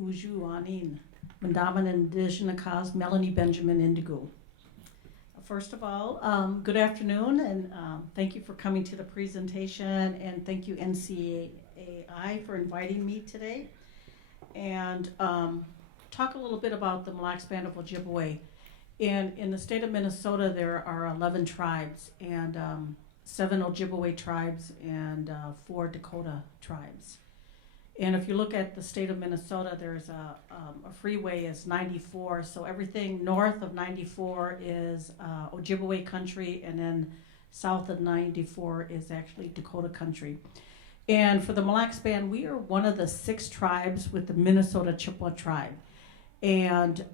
Uju Anin, Mandaman Indijanakas, Melanie Benjamin Indigo. First of all, good afternoon, and thank you for coming to the presentation, and thank you NCAI for inviting me today. And talk a little bit about the Mille Lacs Band of Ojibwe. And in the state of Minnesota, there are 11 tribes, and 7 Ojibwe tribes, and 4 Dakota tribes. And if you look at the state of Minnesota, there's a freeway is 94, so everything north of 94 is Ojibwe country, and then south of 94 is actually Dakota country. And for the Mille Lacs Band, we are one of the 6 tribes with the Minnesota Chippewa tribe. And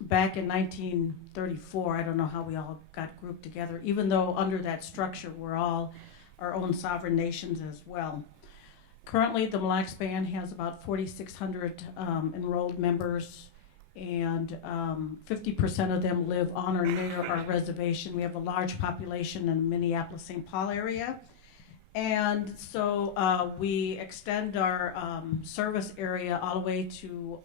back in 1934, I don't know how we all got grouped together, even though under that structure we're all our own sovereign nations as well. Currently, the Mille Lacs Band has about 4,600 enrolled members, and 50% of them live on or near our reservation. We have a large population in the Minneapolis-St. Paul area. And so we extend our service area all the way to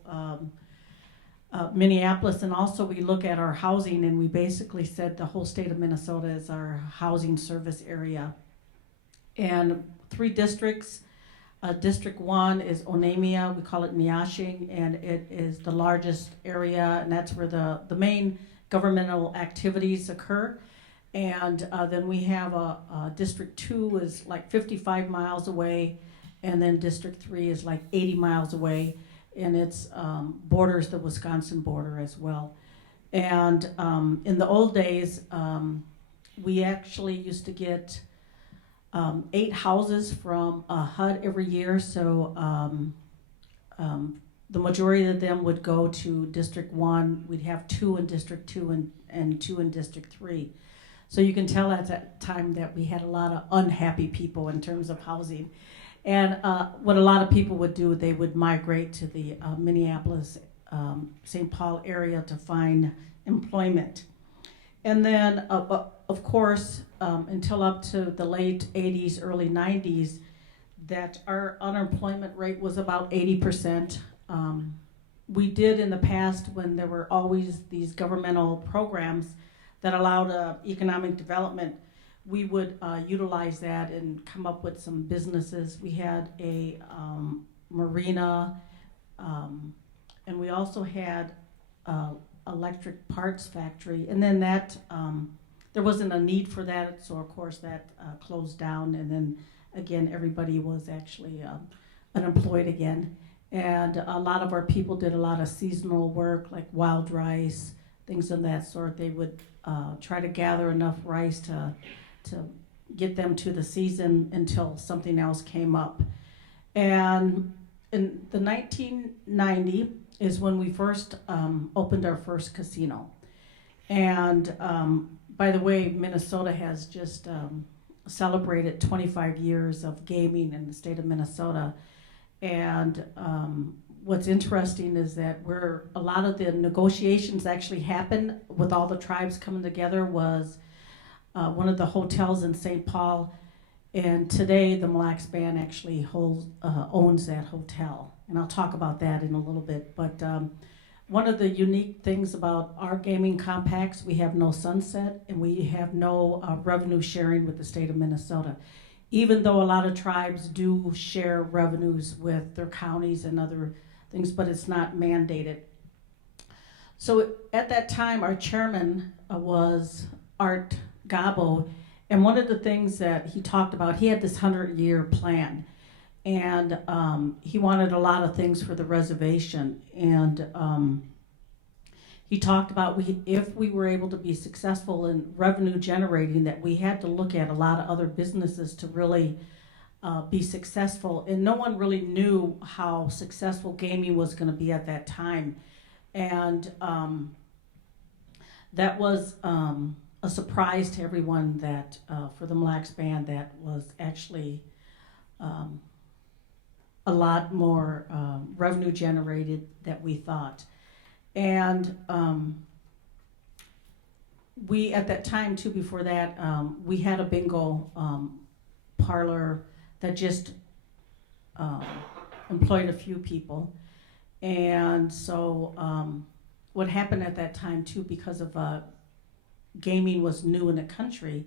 Minneapolis, and also we look at our housing, and we basically said the whole state of Minnesota is our housing service area. And 3 districts. District 1 is Onemia, we call it Neashing, and it is the largest area, and that's where the main governmental activities occur. And then we have District 2 is like 55 miles away, and then District 3 is like 80 miles away, and it's borders the Wisconsin border as well. And in the old days, we actually used to get 8 houses from HUD every year, so the majority of them would go to District 1. We'd have 2 in District 2 and 2 in District 3. So you can tell at that time that we had a lot of unhappy people in terms of housing. And what a lot of people would do, they would migrate to the Minneapolis, St. Paul area to find employment. And then, of course, until up to the late 80s, early 90s, that our unemployment rate was about 80%. We did in the past, when there were always these governmental programs that allowed economic development, we would utilize that and come up with some businesses. We had a marina, and we also had electric parts factory, and then that there wasn't a need for that, so of course that closed down, and then again everybody was actually unemployed again. And a lot of our people did a lot of seasonal work, like wild rice, things of that sort. They would try to gather enough rice to get them to the season until something else came up. And in the 1990 is when we first opened our first casino. And by the way, Minnesota has just celebrated 25 years of gaming in the state of Minnesota. And what's interesting is that a lot of the negotiations actually happened with all the tribes coming together was one of the hotels in St. Paul. And today the Mille Lacs Band actually owns that hotel. And I'll talk about that in a little bit. But one of the unique things about our gaming compacts, we have no sunset, and we have no revenue sharing with the state of Minnesota. Even though a lot of tribes do share revenues with their counties and other things, but it's not mandated. So at that time, our chairman was Art Gabo, and one of the things that he talked about, he had this 100-year plan. And he wanted a lot of things for the reservation. And he talked about if we were able to be successful in revenue generating, that we had to look at a lot of other businesses to really be successful. And no one really knew how successful gaming was going to be at that time. And that was a surprise to everyone that for the Mille Lacs Band, that was actually a lot more revenue generated that we thought. And we, at that time too, before that, we had a bingo parlor that just employed a few people. And so what happened at that time too, because of gaming was new in the country,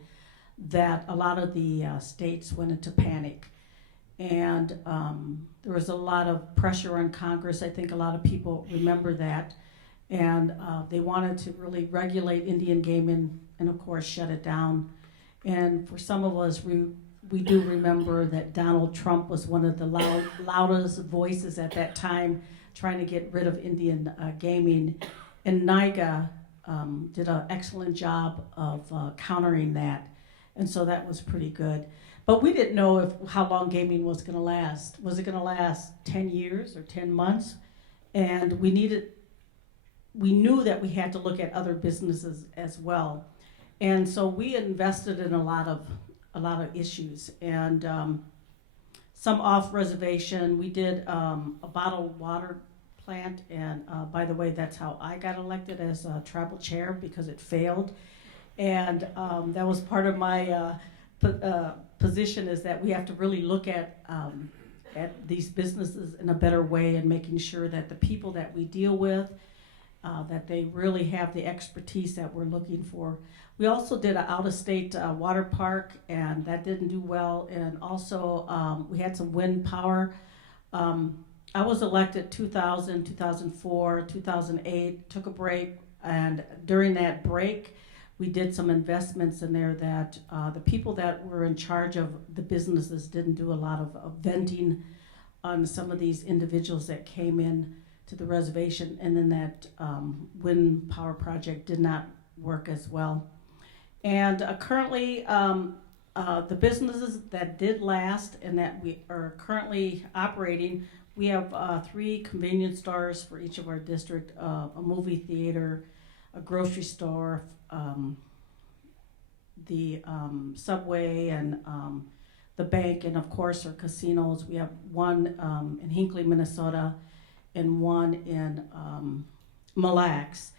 that a lot of the states went into panic. And there was a lot of pressure on Congress. I think a lot of people remember that. And they wanted to really regulate Indian gaming and, of course, shut it down. And for some of us, we do remember that Donald Trump was one of the loudest voices at that time trying to get rid of Indian gaming. And NIGA did an excellent job of countering that. And so that was pretty good. But we didn't know how long gaming was going to last. Was it going to last 10 years or 10 months? And we knew that we had to look at other businesses as well. And so we invested in a lot of issues. And some off reservation, we did a bottled water plant. And by the way, that's how I got elected as a tribal chair, because it failed. And that was part of my position, is that we have to really look at these businesses in a better way, and making sure that the people that we deal with, that they really have the expertise that we're looking for. We also did an out-of-state water park, and that didn't do well. And also we had some wind power. I was elected 2000, 2004, 2008, took a break, and during that break, we did some investments in there that the people that were in charge of the businesses didn't do a lot of venting on some of these individuals that came in to the reservation, and then that wind power project did not work as well. And currently, the businesses that did last and that we are currently operating, we have 3 convenience stores for each of our district, a movie theater, a grocery store, the subway, and the bank, and of course our casinos. We have one in Hinckley, Minnesota, and one in Mille Lacs.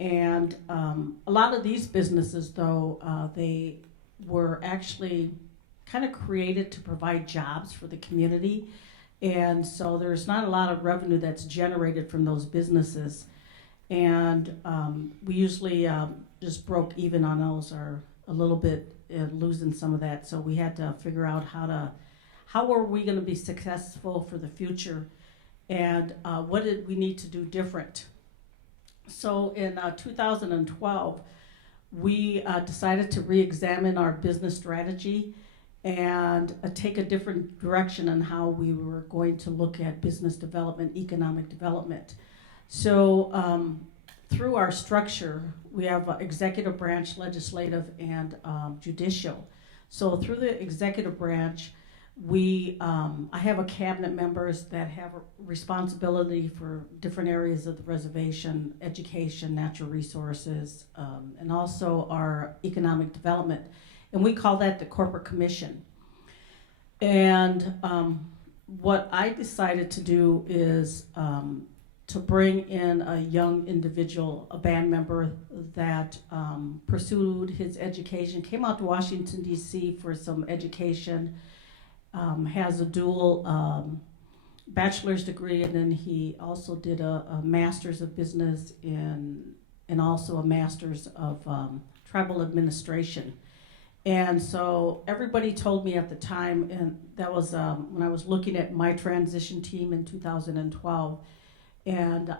And a lot of these businesses, though, they were actually kind of created to provide jobs for the community. And so there's not a lot of revenue that's generated from those businesses. And we usually just broke even on those, or a little bit losing some of that. So we had to figure out how were we going to be successful for the future, and what did we need to do different. So in 2012, we decided to re-examine our business strategy and take a different direction on how we were going to look at business development, economic development. So through our structure, we have executive branch, legislative, and judicial. So through the executive branch, I have a cabinet members that have a responsibility for different areas of the reservation: education, natural resources, and also our economic development. And we call that the corporate commission. And what I decided to do is to bring in a young individual, a band member that pursued his education, came out to Washington, D.C. for some education, has a dual bachelor's degree, and then he also did a master's of business and also a master's of tribal administration. And so everybody told me at the time, and that was when I was looking at my transition team in 2012, and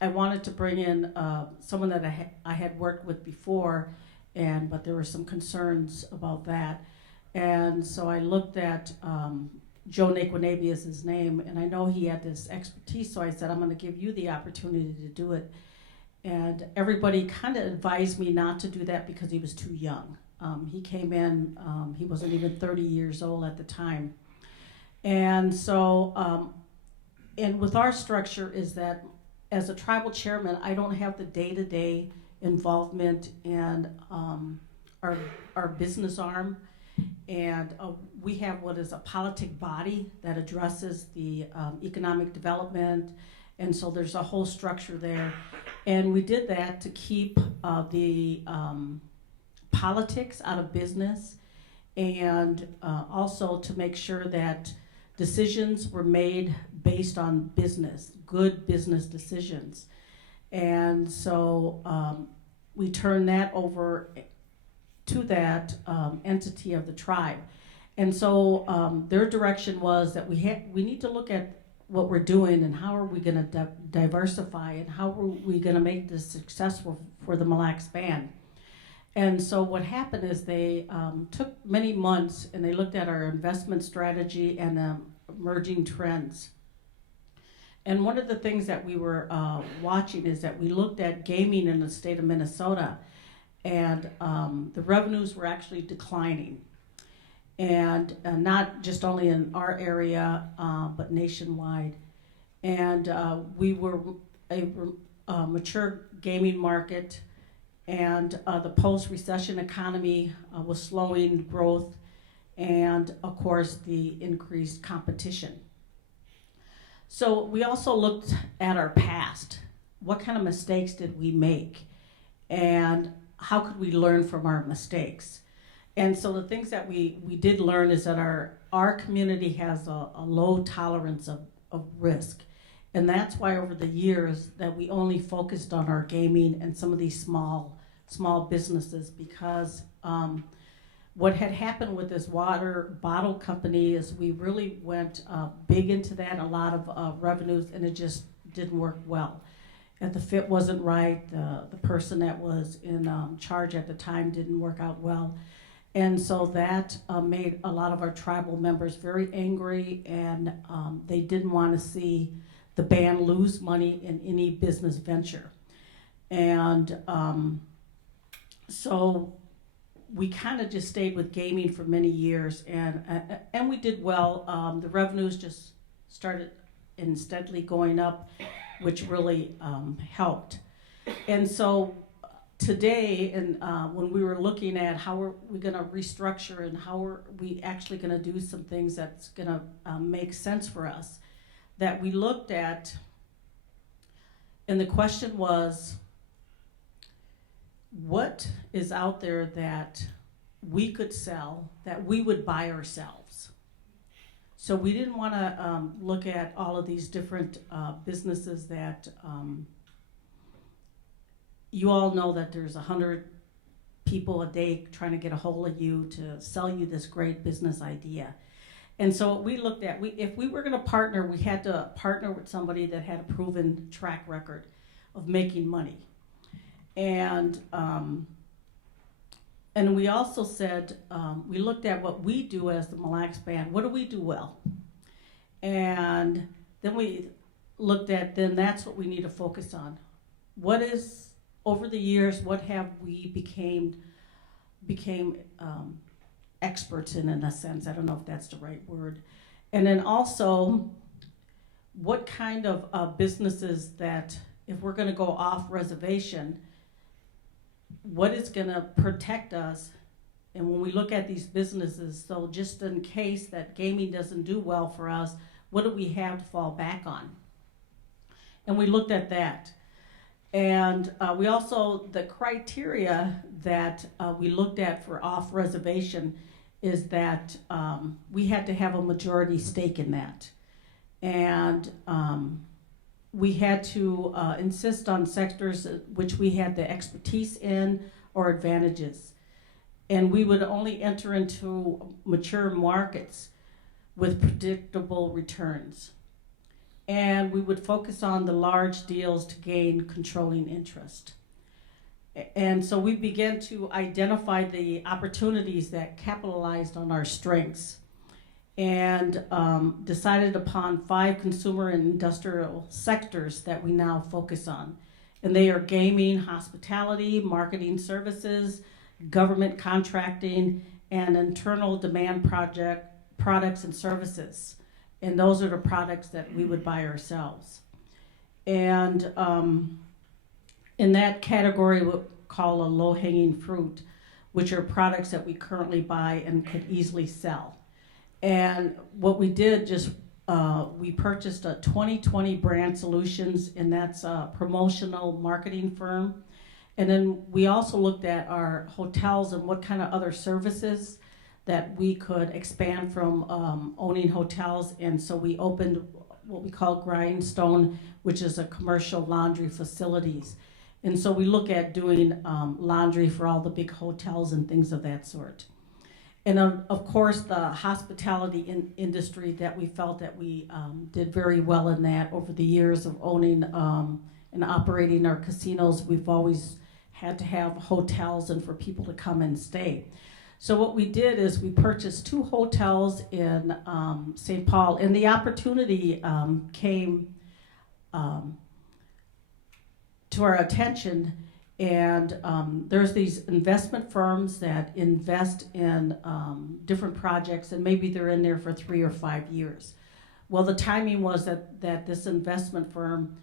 I wanted to bring in someone that I had worked with before, but there were some concerns about that. And so I looked at Joe Naquanabe is his name, and I know he had this expertise, so I said, I'm going to give you the opportunity to do it. And everybody kind of advised me not to do that because he was too young. He came in, he wasn't even 30 years old at the time. And so, and with our structure is that as a tribal chairman, I don't have the day-to-day involvement in our business arm. And we have what is a politic body that addresses the economic development, and so there's a whole structure there. And we did that to keep the politics out of business, and also to make sure that decisions were made based on business, good business decisions. And so we turned that over to that entity of the tribe. And so their direction was that we need to look at what we're doing and how are we going to diversify and how are we going to make this successful for the Mille Lacs Band. And so what happened is they took many months and they looked at our investment strategy and emerging trends. And one of the things that we were watching is that we looked at gaming in the state of Minnesota, and the revenues were actually declining. And not just only in our area, but nationwide. And we were a mature gaming market, and the post-recession economy was slowing growth, and of course the increased competition. So we also looked at our past. What kind of mistakes did we make? And how could we learn from our mistakes? And so the things that we did learn is that our community has a low tolerance of risk. And that's why over the years that we only focused on our gaming and some of these small businesses, because what had happened with this water bottle company is we really went big into that, a lot of revenues, and it just didn't work well. And the fit wasn't right. The person that was in charge at the time didn't work out well. And so that made a lot of our tribal members very angry, and they didn't want to see the band lose money in any business venture. And so we kind of just stayed with gaming for many years, and we did well. The revenues just started and steadily going up, which really helped. And so today, and when we were looking at how are we going to restructure and how are we actually going to do some things that's going to make sense for us, that we looked at, and the question was, what is out there that we could sell that we would buy ourselves? So we didn't want to look at all of these different businesses that you all know that there's 100 people a day trying to get a hold of you to sell you this great business idea. And so what we looked at, if we were going to partner, we had to partner with somebody that had a proven track record of making money. And we also said, we looked at what we do as the Mille Lacs Band. What do we do well? And then we looked at, then that's what we need to focus on. What is, over the years, what have we became experts in a sense? I don't know if that's the right word. And then also, what kind of businesses that, if we're going to go off reservation, what is going to protect us? And when we look at these businesses, so just in case that gaming doesn't do well for us, what do we have to fall back on? And we looked at that. And we also, the criteria that we looked at for off reservation is that we had to have a majority stake in that. And we had to insist on sectors which we had the expertise in or advantages. And we would only enter into mature markets with predictable returns. And we would focus on the large deals to gain controlling interest. And so we began to identify the opportunities that capitalized on our strengths, and decided upon 5 consumer and industrial sectors that we now focus on. And they are gaming, hospitality, marketing services, government contracting, and internal demand products and services. And those are the products that we would buy ourselves. And in that category, what we call a low-hanging fruit, which are products that we currently buy and could easily sell. And what we did, we purchased a 2020 Brand Solutions, and that's a promotional marketing firm. And then we also looked at our hotels and what kind of other services that we could expand from owning hotels. And so we opened what we call Grindstone, which is a commercial laundry facilities. And so we look at doing laundry for all the big hotels and things of that sort. And of course, the hospitality industry that we felt that we did very well in that over the years of owning and operating our casinos. We've always had to have hotels and for people to come and stay. So what we did is we purchased 2 hotels in St. Paul, and the opportunity came to our attention, and there's these investment firms that invest in different projects, and maybe they're in there for 3 or 5 years. Well, the timing was that this investment firm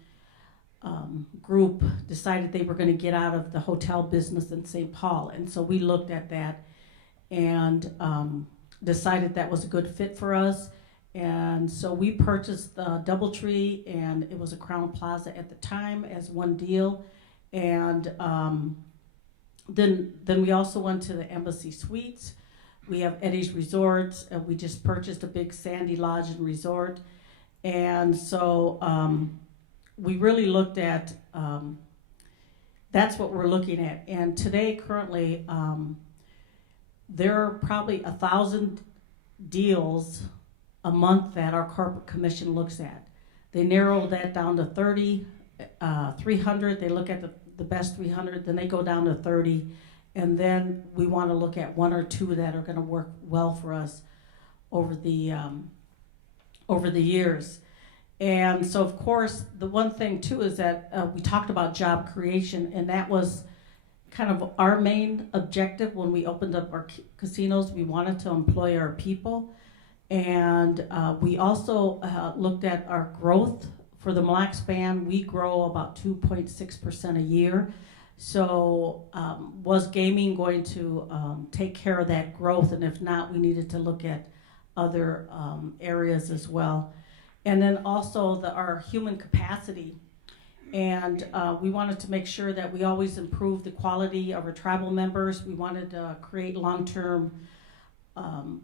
group decided they were going to get out of the hotel business in St. Paul, and so we looked at that and decided that was a good fit for us. And so we purchased the DoubleTree, and it was a Crown Plaza at the time as one deal. And then we also went to the Embassy Suites. We have Eddie's Resorts, and we just purchased a big Sandy Lodge and Resort. And so we really looked at, that's what we're looking at. And today, currently, there are probably 1,000 deals a month that our corporate commission looks at. They narrow that down to 30, 300. They look at the best 300, then they go down to 30, and then we want to look at 1 or 2 that are going to work well for us over the years. And so, of course, the one thing too is that we talked about job creation, and that was kind of our main objective when we opened up our casinos. We wanted to employ our people, and we also looked at our growth. For the Mille Lacs Band, we grow about 2.6% a year. So was gaming going to take care of that growth? And if not, we needed to look at other areas as well. And then also our human capacity. And we wanted to make sure that we always improve the quality of our tribal members. We wanted to create long-term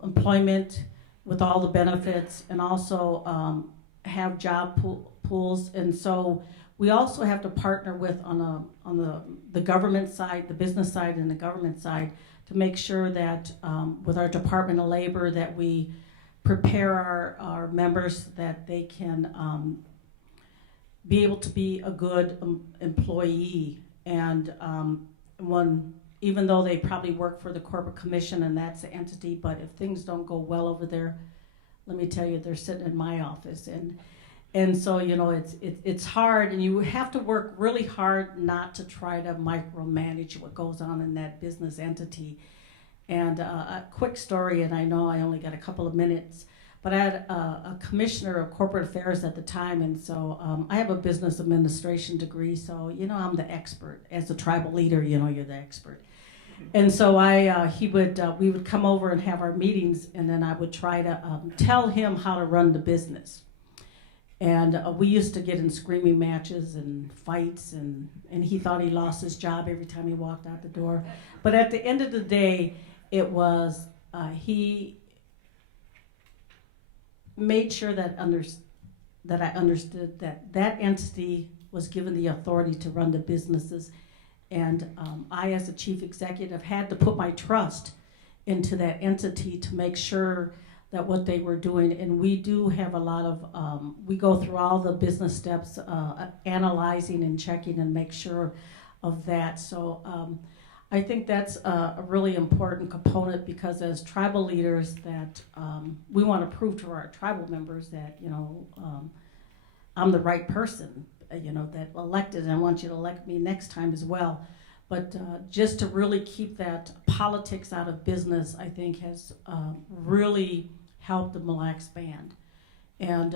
employment with all the benefits, and also have job pools. And so we also have to partner with on the government side, the business side and the government side, to make sure that with our Department of Labor that we prepare our members that they can be able to be a good employee. And even though they probably work for the corporate commission and that's the entity, but if things don't go well over there, let me tell you, they're sitting in my office. And so, you know, it's hard, and you have to work really hard not to try to micromanage what goes on in that business entity. And a quick story, and I know I only got a couple of minutes, but I had a commissioner of corporate affairs at the time, and so I have a business administration degree, so, you know, I'm the expert. As a tribal leader, you know, you're the expert. And so we would come over and have our meetings, and then I would try to tell him how to run the business. And we used to get in screaming matches and fights, and he thought he lost his job every time he walked out the door. But at the end of the day, it was, he made sure that I understood that entity was given the authority to run the businesses. And I, as a chief executive, had to put my trust into that entity to make sure that what they were doing. And we do have a lot of, we go through all the business steps, analyzing and checking and make sure of that. So I think that's a really important component, because as tribal leaders that we want to prove to our tribal members that, you know, I'm the right person, you know, that elected, and I want you to elect me next time as well. But just to really keep that politics out of business, I think has really helped the Mille Lacs Band. And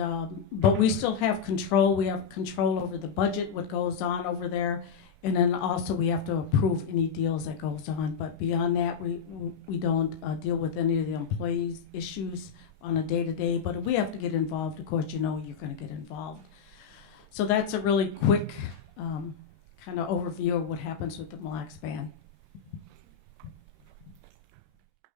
but we still have control. We have control over the budget, what goes on over there, and then also we have to approve any deals that goes on. But beyond that, we don't deal with any of the employees' issues on a day-to-day. But if we have to get involved, of course, you know you're going to get involved. So that's a really quick kind of overview of what happens with the Mille Lacs Band.